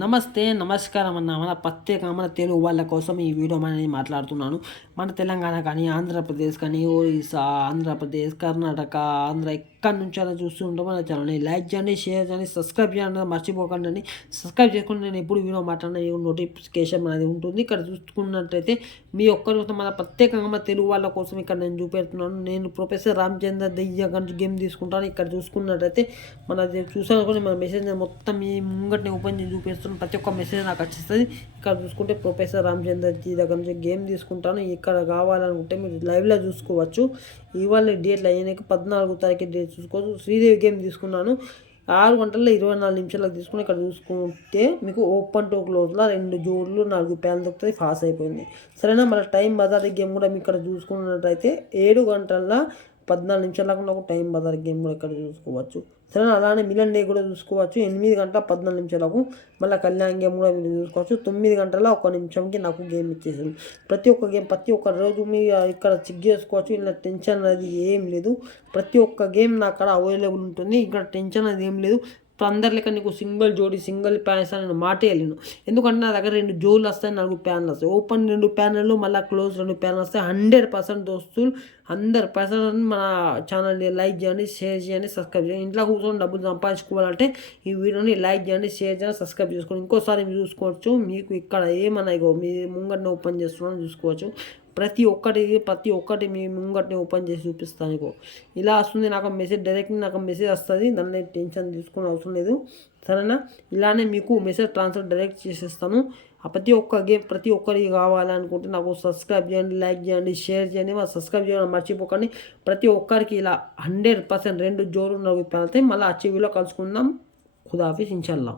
నమస్తే, నమస్కారం అన్న. ప్రత్యేకంగా మన తెలుగు వాళ్ళ కోసం ఈ వీడియో అనేది మాట్లాడుతున్నాను. మన తెలంగాణ కానీ, ఆంధ్రప్రదేశ్ కానీ, ఒరిస్సా, ఆంధ్రప్రదేశ్, కర్ణాటక, ఆంధ్ర ఎక్కడి నుంచైనా చూస్తూ ఉంటే మన ఛానల్‌ని లైక్ చేయండి, షేర్ చేయండి, సబ్స్క్రైబ్ చేయండి మర్చిపోకండి. సబ్స్క్రైబ్ చేసుకుంటే నేను ఎప్పుడు వీడియో మాట్లాడినా నోటిఫికేషన్ అనేది ఉంటుంది. ఇక్కడ చూసుకున్నట్టయితే మీ ఒక్కరి కోసం ప్రత్యేకంగా మన తెలుగు వాళ్ళ కోసం ఇక్కడ నేను చూపెడుతున్నాను. నేను ప్రొఫెసర్ రామచంద్ర దయ్య గంజ్ గేమ్ తీసుకుంటాను. ఇక్కడ చూసుకున్నట్టయితే చూసాను మన మెసేజ్ మొత్తం మీ ముంగట్ని ఓపెన్ చేసి చూపిస్తాను. ప్రతి ఒక్క మెసేజ్ నాకు వచ్చేస్తుంది. ఇక్కడ చూసుకుంటే ప్రొఫెసర్ రామచంద్రజీ దగ్గర నుంచి గేమ్ తీసుకుంటాను. ఇక్కడ కావాలనుకుంటే మీరు లైవ్లో చూసుకోవచ్చు. ఇవాళ డేట్లు అయ్యాక 14 తారీఖు డేట్ చూసుకోవచ్చు. శ్రీదేవి గేమ్ తీసుకున్నాను. 6 గంటల్లో 24 నిమిషాలకు తీసుకుని ఇక్కడ చూసుకుంటే మీకు ఓపెన్ టు క్లోజ్లో 2 జోడ్లు 4 ప్యాన్లు దొరుకుతాయి. పాస్ అయిపోయింది. సరేనా, మళ్ళీ టైం బజార్ గేమ్ కూడా మీకు ఇక్కడ చూసుకున్నట్టయితే 7 గంటల 14 నిమిషాలకు నాకు టైం బజార్ గేమ్ కూడా ఇక్కడ చూసుకోవచ్చు. సరేనా, అలానే మిలన్ డే కూడా చూసుకోవచ్చు. 8 గంటల 14 నిమిషాలకు మళ్ళీ కళ్యాణ్ గేమ్ కూడా మీరు చూసుకోవచ్చు. 9 గంటల 1 నిమిషంకి నాకు గేమ్ ఇచ్చేసింది. ప్రతి ఒక్క గేమ్ ప్రతి ఒక్క రోజు మీరు ఇక్కడ చెక్ చేసుకోవచ్చు. ఇలా టెన్షన్ అనేది ఏం లేదు. ప్రతి ఒక్క గేమ్ నా అక్కడ అవైలబుల్ ఉంటుంది. ఇక్కడ టెన్షన్ అనేది ఏం లేదు. ఇప్పుడు అందరి లెక్క నీకు సింగిల్ జోడి సింగిల్ ప్యాన్స్ అని మాటే వెళ్ళను. ఎందుకంటే నా దగ్గర 2 జోడ్లు వస్తాయి, 4 ప్యాన్లు వస్తాయి. ఓపెన్ 2 ప్యాన్లు, మళ్ళీ క్లోజ్ 2 ప్యాన్లు వస్తాయి. 100% దోస్తులు 100% మన ఛానల్ని లైక్ చేయండి, షేర్ చేయండి, సబ్స్క్రైబ్ చేయండి. ఇంట్లో కూర్చొని డబ్బులు సంపాదించుకోవాలంటే ఈ వీడియోని లైక్ చేయండి, షేర్ చేయండి, సబ్స్క్రైబ్ చేసుకోండి. ఇంకోసారి మీరు చూసుకోవచ్చు. మీకు ఇక్కడ ఏమన్నా ఇగో మీ ముంగట్ని ఓపెన్ చేస్తున్నాను చూసుకోవచ్చు. ప్రతి ఒక్కటి మీ ముంగట్ని ఓపెన్ చేసి చూపిస్తాను. ఇగో ఇలా వస్తుంది నాకు మెసేజ్, డైరెక్ట్ నాకు మెసేజ్ వస్తుంది. దాన్ని టెన్షన్ తీసుకునే అవసరం లేదు. సరేనా, ఇలానే మీకు మెసేజ్ ట్రాన్స్ఫర్ డైరెక్ట్ చేసేస్తాను. ప్రతి ఒక్క గేమ్ ప్రతి ఒక్కరికి కావాలనుకుంటే నాకు సబ్స్క్రైబ్ చేయండి, లైక్ చేయండి, షేర్ చేయండి. సబ్స్క్రైబ్ చేయడం మర్చిపోకండి. ప్రతి ఒక్కరికి ఇలా 100% 2 జోరు నవ్వు పెడతాయి. మళ్ళీ వచ్చే వీడియోలో కలుసుకుందాం. ఖుదాఫిజ్ ఇన్షాల్లా.